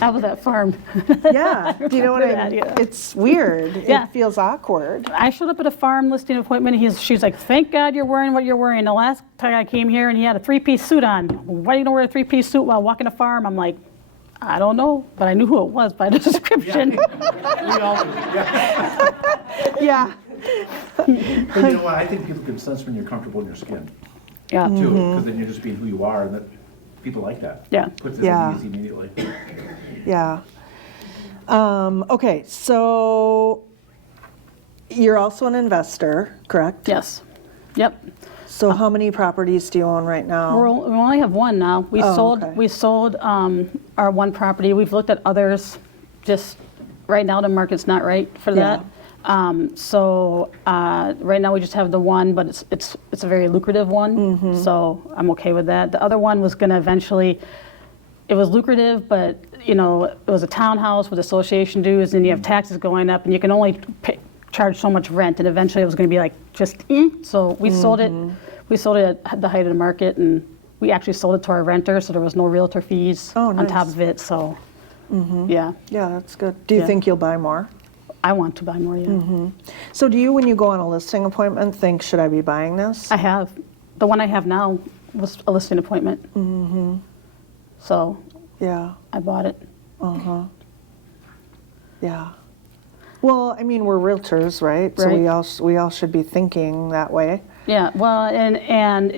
I was at farm. Yeah, do you know what I mean? Yeah. It's weird. Yeah. It feels awkward. I showed up at a farm listing appointment, and she's like, thank God you're wearing what you're wearing. The last time I came here, and he had a three-piece suit on. Why are you gonna wear a three-piece suit while walking a farm? I'm like, I don't know, but I knew who it was by the description. We all do, yeah. Yeah. But you know what, I think people can sense when you're comfortable in your skin, Yeah. too, because then you're just being who you are, and that people like that. Yeah. Puts it Yeah. at ease immediately. Yeah. Okay, so you're also an investor, correct? Yes. Yep. So how many properties do you own right now? We only have one now. We sold. okay. We sold our one property. We've looked at others. Just right now, the market's not right for that. So right now we just have the one, but it's a very lucrative one. So I'm okay with that. The other one was going to eventually. It was lucrative, but you know it was a townhouse with association dues, and you have taxes going up, and you can only charge so much rent, and eventually it was going to be like just. So we sold it. We sold it at the height of the market, and we actually sold it to our renter, so there was no realtor fees on top nice. of it. So yeah, Yeah, that's good. Do you think you'll buy more? I want to buy more. Yeah, So do you, when you go on a listing appointment, think, should I be buying this? I have. The one I have now was a listing appointment. So Yeah, I bought it. yeah. Well, I mean, we're realtors, right? So Right. we all should be thinking that way. Yeah, well, and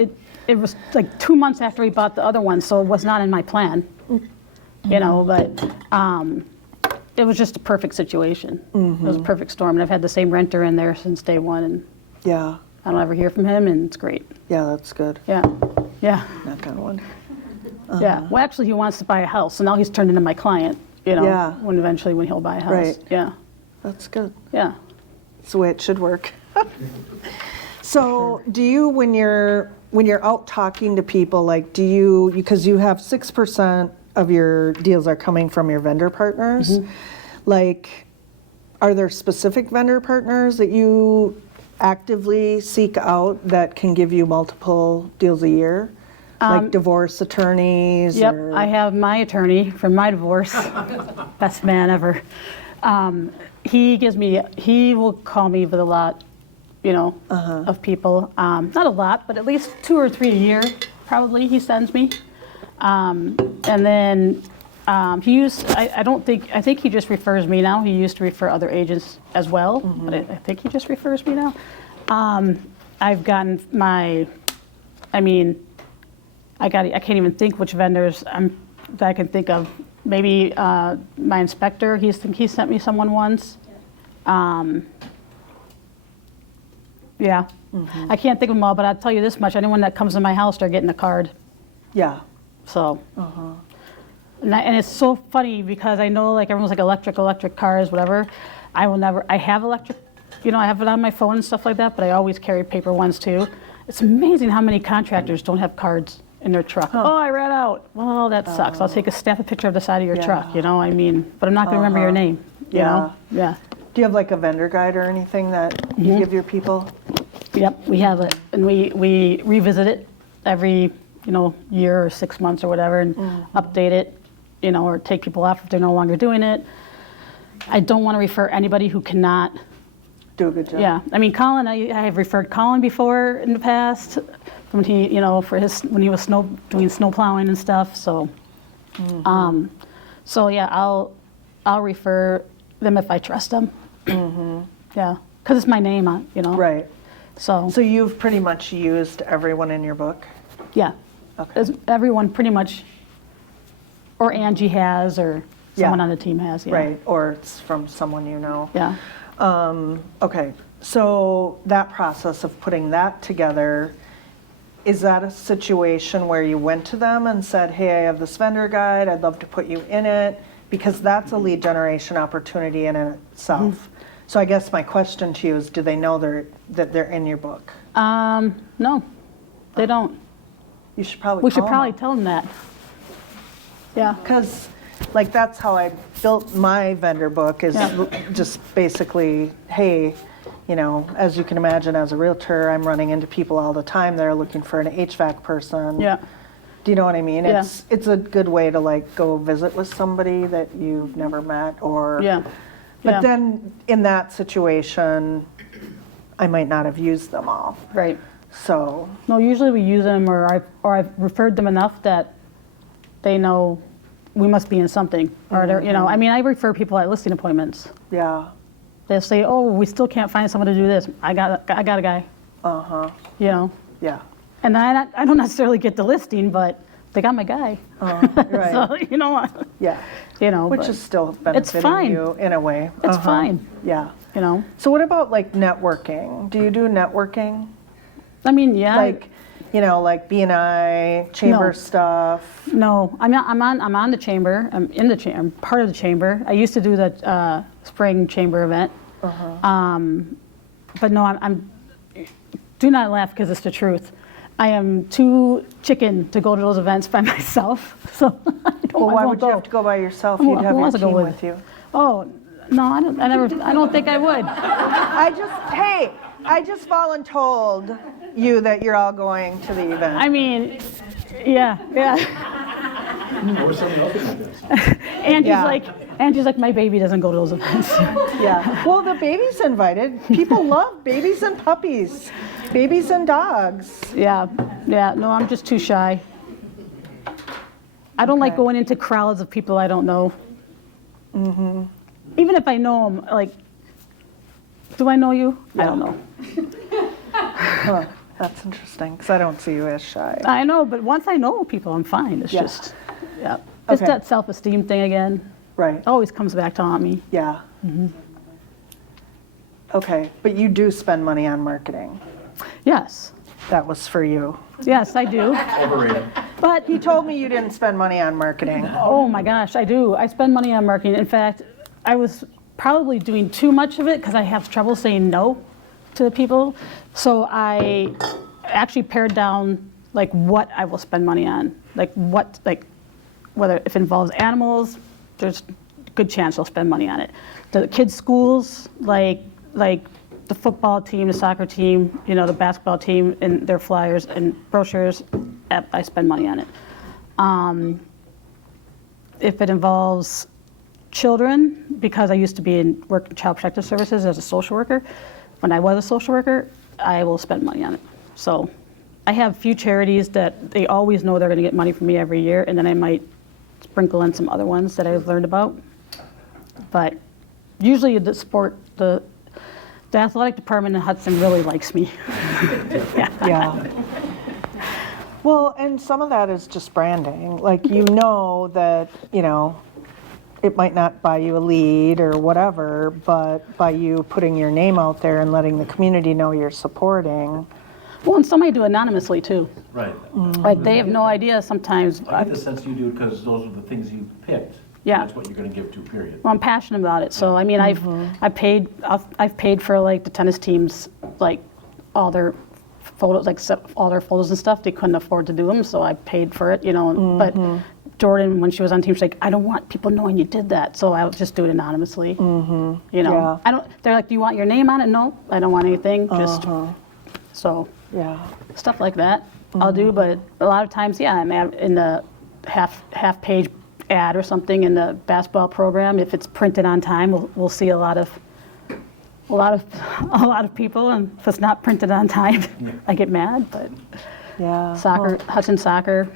it was like 2 months after we bought the other one, so it was not in my plan, you know, but it was just a perfect situation. It was a perfect storm, and I've had the same renter in there since day one, and Yeah, I don't ever hear from him, and it's great. yeah, that's good. Yeah, yeah, Knock on wood. yeah. Well, actually, he wants to buy a house, so now he's turned into my client, you know, Yeah. when he'll buy a house. Right. Yeah, That's good. yeah. It's the way it should work. So do you, when you're out talking to people, like do you, because you have 6% of your deals are coming from your vendor partners, like are there specific vendor partners that you actively seek out that can give you multiple deals a year? Like divorce attorneys? Yep, or- I have my attorney from my divorce, best man ever. He will call me with a lot, you know, of people. Not a lot, but at least 2 or 3 a year, probably, he sends me. And then I think he just refers me now. He used to refer other agents as well, but I think he just refers me now. I've gotten I can't even think which vendors that I can think of. Maybe my inspector, he sent me someone once. Yeah, I can't think of them all, but I'll tell you this much: anyone that comes to my house, they're getting a card. Yeah. So, and it's so funny because I know like everyone's like electric cars, whatever. I have electric, you know, I have it on my phone and stuff like that, but I always carry paper ones too. It's amazing how many contractors don't have cards in their truck. Oh, I ran out. Well, that sucks. I'll snap a picture of the side of your truck, you know, but I'm not going to remember your name, you know? Yeah. Do you have like a vendor guide or anything that you give your people? Yep, we have it, and we revisit it every, you know, year or 6 months or whatever, and update it, you know, or take people off if they're no longer doing it. I don't want to refer anybody who cannot. Do a good job. Yeah, I mean, Colin, I have referred Colin before in the past, when he, you know, when he was doing snow plowing and stuff. So, so yeah, I'll refer them if I trust them. Yeah, because it's my name, you know. Right. So you've pretty much used everyone in your book? yeah, Okay. everyone pretty much, or Angie has, or someone on the team has. Yeah. Right, or it's from someone you know. Yeah. Okay, so that process of putting that together, is that a situation where you went to them and said, hey, I have this vendor guide, I'd love to put you in it? Because that's a lead generation opportunity in itself. So I guess my question to you is, do they know that they're in your book? No, they don't. You should probably We should call probably them. tell them that. Yeah. Because like that's how I built my vendor book, is just basically, hey, you know, as you can imagine as a realtor, I'm running into people all the time that are looking for an HVAC person. Yeah. Do you know what I mean? Yeah. It's a good way to like go visit with somebody that you've never met or. Yeah. But Yeah. then in that situation, I might not have used them all. Right. So, No, usually we use them, or I've referred them enough that they know we must be in something, or they're, you know, I mean, I refer people at listing appointments. yeah. They'll say, oh, we still can't find someone to do this. I got a guy, you know. Yeah. And I don't necessarily get the listing, but they got my guy. Right. So, you know, Yeah. but Which is still benefiting fine. you in a way. it's fine, Yeah. you know. So what about like networking? Do you do networking? I mean, yeah. Like, you know, like B&I, chamber No. stuff? No, I'm on the chamber. I'm in the chamber. I'm part of the chamber. I used to do the spring chamber event. But no, I'm. Do not laugh because it's the truth. I am too chicken to go to those events by myself. So I don't. Well, I why won't would you go. have to go by yourself? Who- You'd have who your wants to go team with- with you. Oh no, I don't think I would. I just voluntold you that you're all going to the event. I mean, yeah. Or something else like this. Angie's like, my baby doesn't go to those events. Yeah. Well, the baby's invited. People love babies and puppies, babies and dogs. Yeah. No, I'm just too shy. I don't like Okay. going into crowds of people I don't know. Mm-hmm. Even if I know them, like, do I know you? I don't know. Huh. That's interesting because I don't see you as shy. I know, but once I know people, I'm fine. It's Yeah. just, yeah. It's Okay. that self-esteem thing again. Right. Always comes back to haunt me. Yeah. Okay, but you do spend money on marketing. Yes. That was for you. Yes, I do. Overrated. But He told me you didn't spend money on marketing. oh my gosh, I do. I spend money on marketing. In fact, I was probably doing too much of it because I have trouble saying no to the people. So I actually pared down like what I will spend money on. Like whether if it involves animals, there's a good chance I'll spend money on it. The kids' schools, like the football team, the soccer team, you know, the basketball team, and their flyers and brochures, I spend money on it. If it involves children, because I used to work in child protective services as a social worker, when I was a social worker, I will spend money on it. So I have a few charities that they always know they're going to get money from me every year, and then I might sprinkle in some other ones that I've learned about. But usually the athletic department in Hudson really likes me. Yeah. Well, and some of that is just branding. Like, you know that, you know, it might not buy you a lead or whatever, but by you putting your name out there and letting the community know you're supporting. Well, and some I do anonymously too. Right. Like they have no idea sometimes. I get the sense you do because those are the things you picked. Yeah. That's what you're going to give to, period. Well, I'm passionate about it, so I mean, I've paid for like the tennis teams, like all their photos, like all their photos and stuff. They couldn't afford to do them, so I paid for it, you know. But Jordan, when she was on team, she's like, I don't want people knowing you did that, so I'll just do it anonymously. You know, Yeah. They're like, do you want your name on it? No, I don't want anything. Just so Yeah. stuff like that I'll do, but a lot of times, yeah, I'm in the half page ad or something in the basketball program. If it's printed on time, we'll see a lot of people, and if it's not printed on time, I get mad. But Yeah. soccer, Hudson soccer.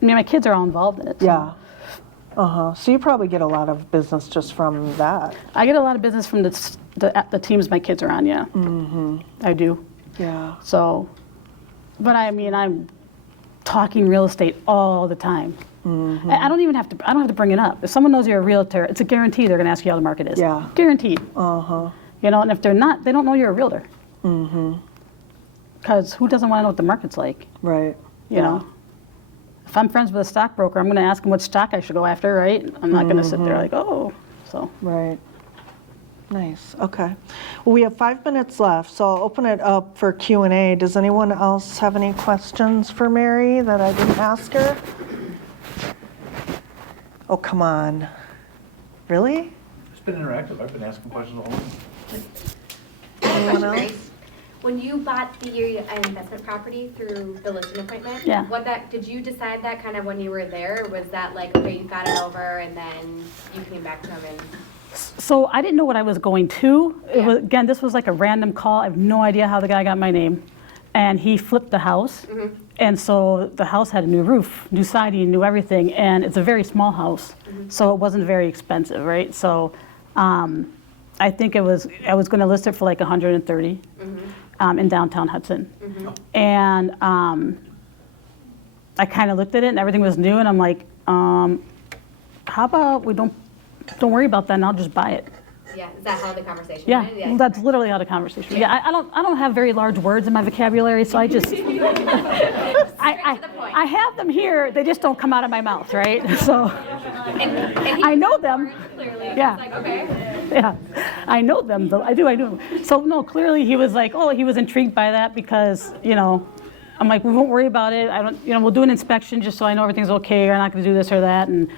I mean, my kids are all involved in it. So Yeah. So you probably get a lot of business just from that. I get a lot of business from the teams my kids are on. Yeah, I do. Yeah. So, but I mean, I'm talking real estate all the time. I don't have to bring it up. If someone knows you're a realtor, it's a guarantee they're going to ask you how the market is. Yeah. Guaranteed. You know, and if they're not, they don't know you're a realtor. Because who doesn't want to know what the market's like? Right. You know? If I'm friends with a stockbroker, I'm going to ask him what stock I should go after, right? I'm not going to sit there like, oh. So. Right. Nice. Okay. Well, we have 5 minutes left, so I'll open it up for Q&A. Does anyone else have any questions for Mary that I didn't ask her? Oh, come on. Really? It's been interactive. I've been asking questions all the time. Anyone else? When you bought your investment property through the listing appointment, Yeah. did you decide that kind of when you were there, or was that like, okay, you got it over and then you came back to them and? So I didn't know what I was going to. Yeah. Again, this was like a random call. I have no idea how the guy got my name. And he flipped the house. Mm-hmm. And so the house had a new roof, new siding, new everything. And it's a very small house. Mm-hmm. So it wasn't very expensive, right? So I think I was going to list it for like 130 in downtown Hudson. Mm-hmm. And I kind of looked at it and everything was new. And I'm like, how about we don't worry about that and I'll just buy it. Yeah, is that how the conversation Yeah, went? well, that's literally how the conversation. Yeah, I don't have very large words in my vocabulary, so I just to the point. I have them here. They just don't come out of my mouth, right? So And he I know them. clearly. Yeah. It's like, okay. Yeah, I know them though. I do. So no, clearly he was like, oh, he was intrigued by that because I'm like, we won't worry about it. I don't, we'll do an inspection just so I know everything's okay. We're not going to do this or that, and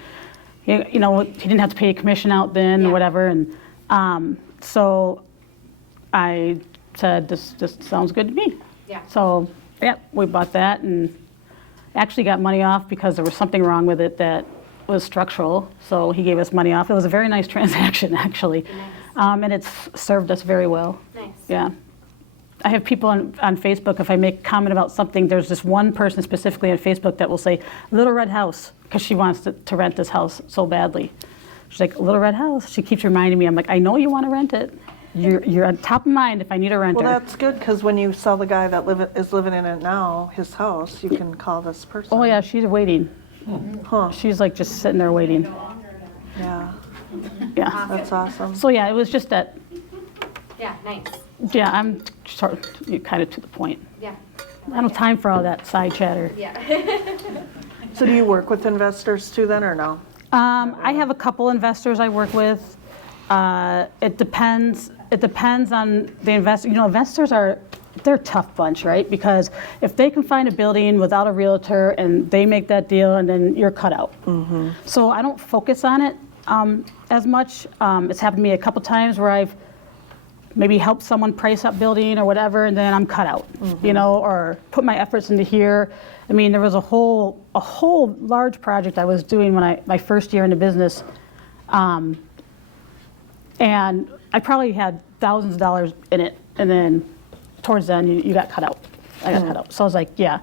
he didn't have to pay a commission out then or Yeah. whatever, and. So I said, this sounds good to me. Yeah. So, yeah, we bought that and actually got money off because there was something wrong with it that was structural. So he gave us money off. It was a very nice transaction, actually. Nice. And it's served us very well. Nice. Yeah. I have people on Facebook, if I make a comment about something, there's this one person specifically on Facebook that will say, Little Red House, because she wants to rent this house so badly. She's like, Little Red House. She keeps reminding me. I'm like, I know you want to rent it. You're on top of mind if I need a renter. Well, that's good, because when you sell the guy that is living in it now, his house, you can call this person. Oh yeah, she's waiting. Huh, She's like just sitting there waiting. yeah, Yeah. that's awesome. So yeah, it was just that. Yeah, nice. Yeah, I'm kind of to the point. Yeah. I don't have time for all that side chatter. Yeah. So do you work with investors too then, or no? I have a couple investors I work with. It depends. It depends on the investor. Investors they're a tough bunch, right? Because if they can find a building without a realtor and they make that deal, and then you're cut out. Mm-hmm. So I don't focus on it as much. It's happened to me a couple times where I've maybe helped someone price up building or whatever, and then I'm cut out, or put my efforts into here. I mean, there was a whole large project I was doing when my first year in the business, and I probably had thousands of dollars in it, and then towards the end, you got cut out. I got cut out. So I was like, yeah,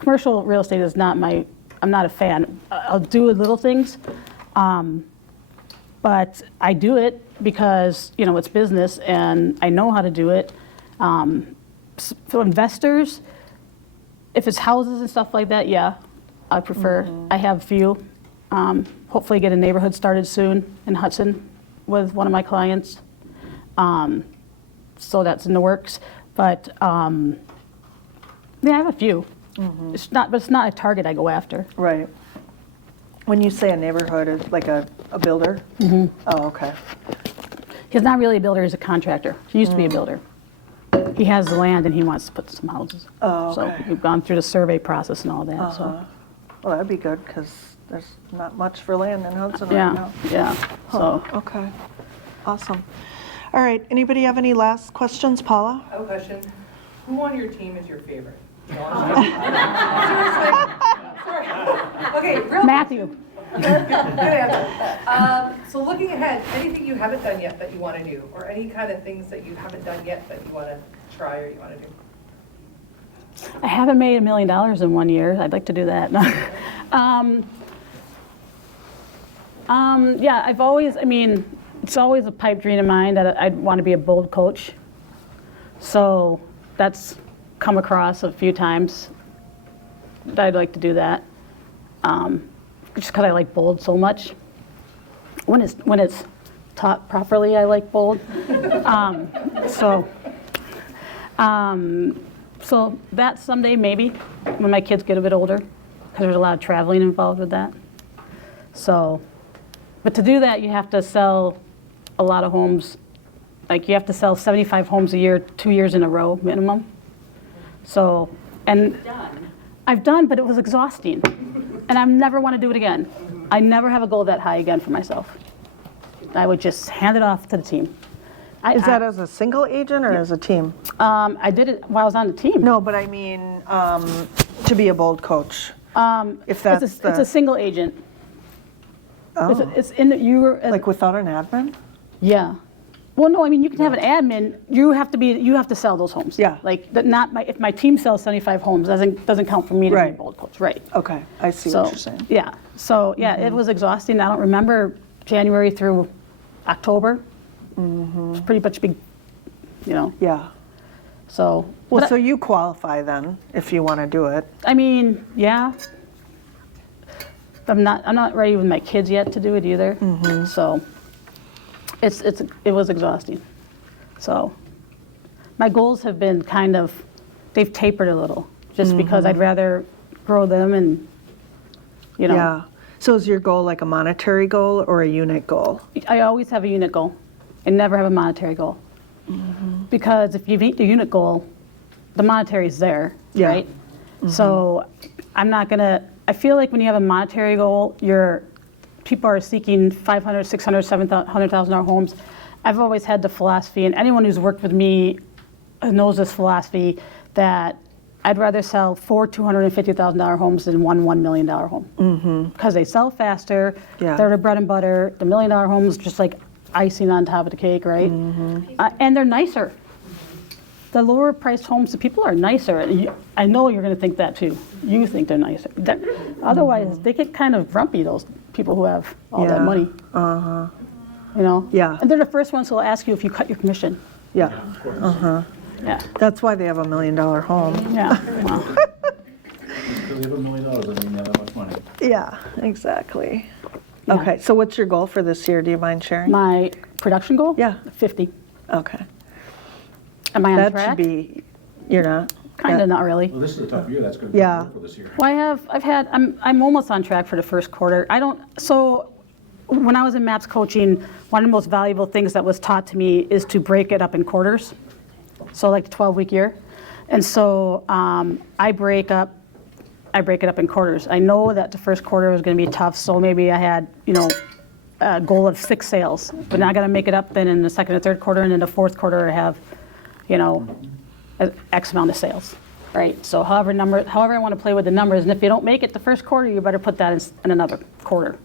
commercial real estate is not I'm not a fan. I'll do little things, but I do it because, it's business and I know how to do it. For investors, if it's houses and stuff like that, yeah, I prefer. I have a few. Hopefully get a neighborhood started soon in Hudson with one of my clients. So that's in the works. But yeah, I have a few. It's not a target I go after. Right. When you say a neighborhood, it's like a builder? Oh, okay. He's not really a builder, he's a contractor. He used to be a builder. He has the land and he wants to put some houses. Oh, So okay. we've gone through the survey process and all that, so. Well, that'd be good, because there's not much for land in Hudson right Yeah, now. yeah, so. Okay, awesome. All right, anybody have any last questions? Paula? I have a question. Who on your team is your favorite? Seriously? Sorry. Okay, real Matthew. good answer. So looking ahead, anything you haven't done yet that you want to do, or any kind of things that you haven't done yet that you want to try or you want to do? I haven't made $1 million in 1 year. I'd like to do that. Yeah, it's always a pipe dream of mine that I'd want to be a bold coach. So that's come across a few times that I'd like to do that. Just because I like bold so much. When it's taught properly, I like bold. So that someday, maybe, when my kids get a bit older, because there's a lot of traveling involved with that. So, but to do that, you have to sell a lot of homes. Like, you have to sell 75 homes a year, 2 years in a row, minimum. So, and I've done, but it was exhausting. And I never want to do it again. I never have a goal that high again for myself. I would just hand it off to the team. Is that as a single agent or as a team? I did it while I was on the team. No, but I mean, to be a bold coach. If that's It's a single agent. It's in the, like without an admin? yeah. Well, no, I mean, you can have an admin, you have to sell those homes. Yeah. Like, if my team sells 75 homes, doesn't count for me to be a Right. bold coach, right? Okay, I see So, what you're saying. yeah, so, yeah, it was exhausting. I don't remember January through October. It's pretty much big, Yeah. so. Well, but so you qualify then, if you want to do it. I mean, yeah. I'm not ready with my kids yet to do it either. So it was exhausting. So my goals have been they've tapered a little, just because I'd rather grow them and, Yeah. So is your goal like a monetary goal or a unit goal? I always have a unit goal and never have a monetary goal. Because if you meet the unit goal, the monetary is there, Yeah. right? So I feel like when you have a monetary goal, people are seeking $500,000, $600,000, $700,000 homes. I've always had the philosophy, and anyone who's worked with me knows this philosophy, that I'd rather sell 4 $250,000 homes than one $1 million home. Because they sell faster, Yeah. they're the bread and butter. The $1 million homes just like icing on top of the cake, right? And they're nicer. The lower priced homes, the people are nicer. I know you're going to think that too. You think they're nicer. Otherwise, they get kind of grumpy, those people who have all that Yeah. money. Yeah. And they're the first ones who will ask you if you cut your commission. Yeah. Of course. Yeah. That's why they have $1 million home. Yeah. Well, Because you have $1 million, doesn't mean you have that much money. Yeah, exactly. Yeah. Okay, so what's your goal for this year? Do you mind sharing? my production goal? Yeah. 50. Okay. Am I on That track? should be, you're not? Kind of, not really. Well, this is a tough year, that's going to be Yeah. for this year. Well, I'm almost on track for the first quarter. So when I was in MAPS coaching, one of the most valuable things that was taught to me is to break it up in quarters. So like the 12-week year. And so I break it up in quarters. I know that the first quarter was going to be tough, so maybe I had, a goal of 6 sales. But now I got to make it up then in the second and third quarter, and in the fourth quarter I have, X amount of sales, right? So however I want to play with the numbers, and if you don't make it the first quarter, you better put that in another quarter.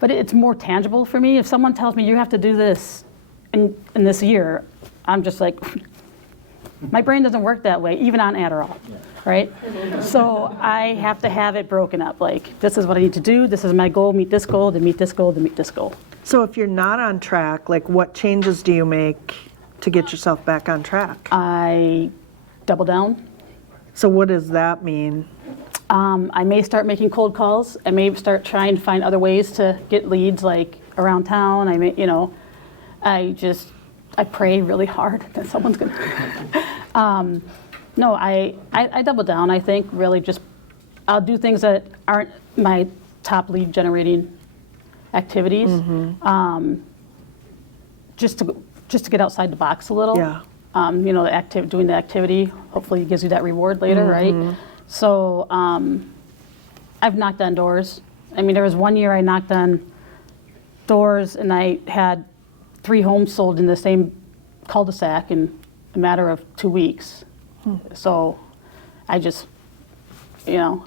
But it's more tangible for me. If someone tells me you have to do this in this year, I'm just like, my brain doesn't work that way, even on Adderall, right? So I have to have it broken up. Like, this is what I need to do. This is my goal. Meet this goal, then meet this goal, then meet this goal. So if you're not on track, like what changes do you make to get yourself back on track? I double down. So what does that mean? I may start making cold calls. I may start trying to find other ways to get leads, like around town. I may, I pray really hard that someone's gonna. No, I double down. I think really I'll do things that aren't my top lead generating activities. Just to get outside the box a little. Yeah. Doing the activity hopefully gives you that reward later, right? So I've knocked on doors. I mean, there was one year I knocked on doors and I had 3 homes sold in the same cul-de-sac in a matter of 2 weeks. So I just,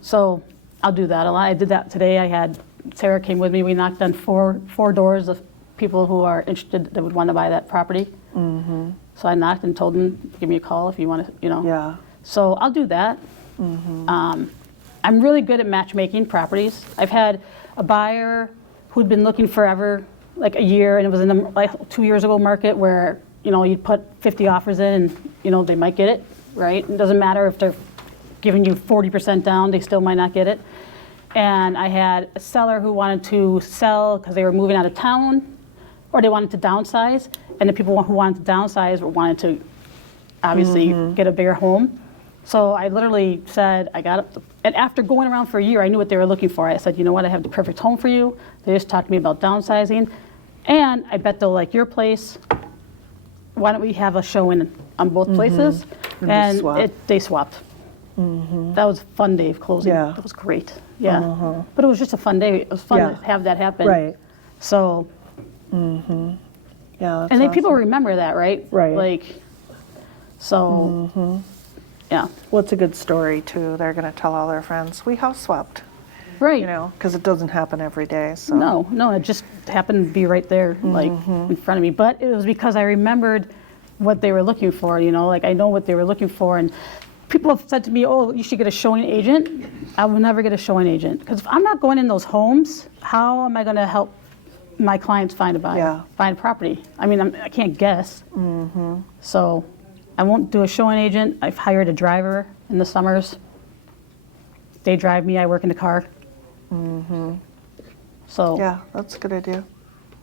so I'll do that a lot. I did that today. Sarah came with me. We knocked on four doors of people who are interested, that would want to buy that property. So I knocked and told them, give me a call if you want to, Yeah. So I'll do that. I'm really good at matchmaking properties. I've had a buyer who'd been looking forever, like a year, and it was in the 2 years ago market where, you'd put 50 offers in and, they might get it, right? It doesn't matter if they're giving you 40% down, they still might not get it. And I had a seller who wanted to sell because they were moving out of town, or they wanted to downsize, and the people who wanted to downsize wanted to obviously get a bigger home. So I literally said, and after going around for a year, I knew what they were looking for. I said, you know what, I have the perfect home for you. They just talked to me about downsizing, and I bet they'll like your place. Why don't we have a showing on both places? And swap. They swapped. That was a fun day of closing. Yeah. That was great. Yeah. But it was just a fun day. It was fun to have that happen. Right. So. Yeah, that's And then people awesome. remember that, right? Right. Like, so, yeah, Well, it's a good story too. They're gonna tell all their friends, we house swapped, right. you know, because it doesn't happen every day, so. No, it just happened to be right there, like in front of me. But it was because I remembered what they were looking for, you know, like I know what they were looking for. And people have said to me, oh, you should get a showing agent. I will never get a showing agent because if I'm not going in those homes, how am I going to help my clients find a buyer, Yeah. find property? I mean, I can't guess. So I won't do a showing agent. I've hired a driver in the summers. They drive me, I work in the car. So. Yeah, that's a good idea.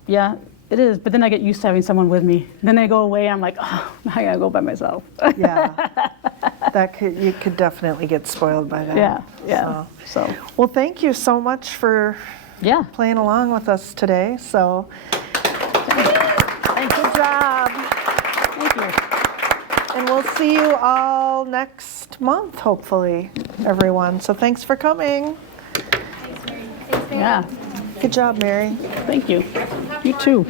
Yeah, it is. But then I get used to having someone with me. Then they go away. I'm like, oh, I gotta go by myself. Yeah. You could definitely get spoiled by that. Yeah. So, Well, thank you so much for yeah. playing along with us today, so. And good job. Thank you. And we'll see you all next month, hopefully, everyone. So thanks for coming. Thanks, Mary. Yeah. Good job, Mary. Thank you. You too.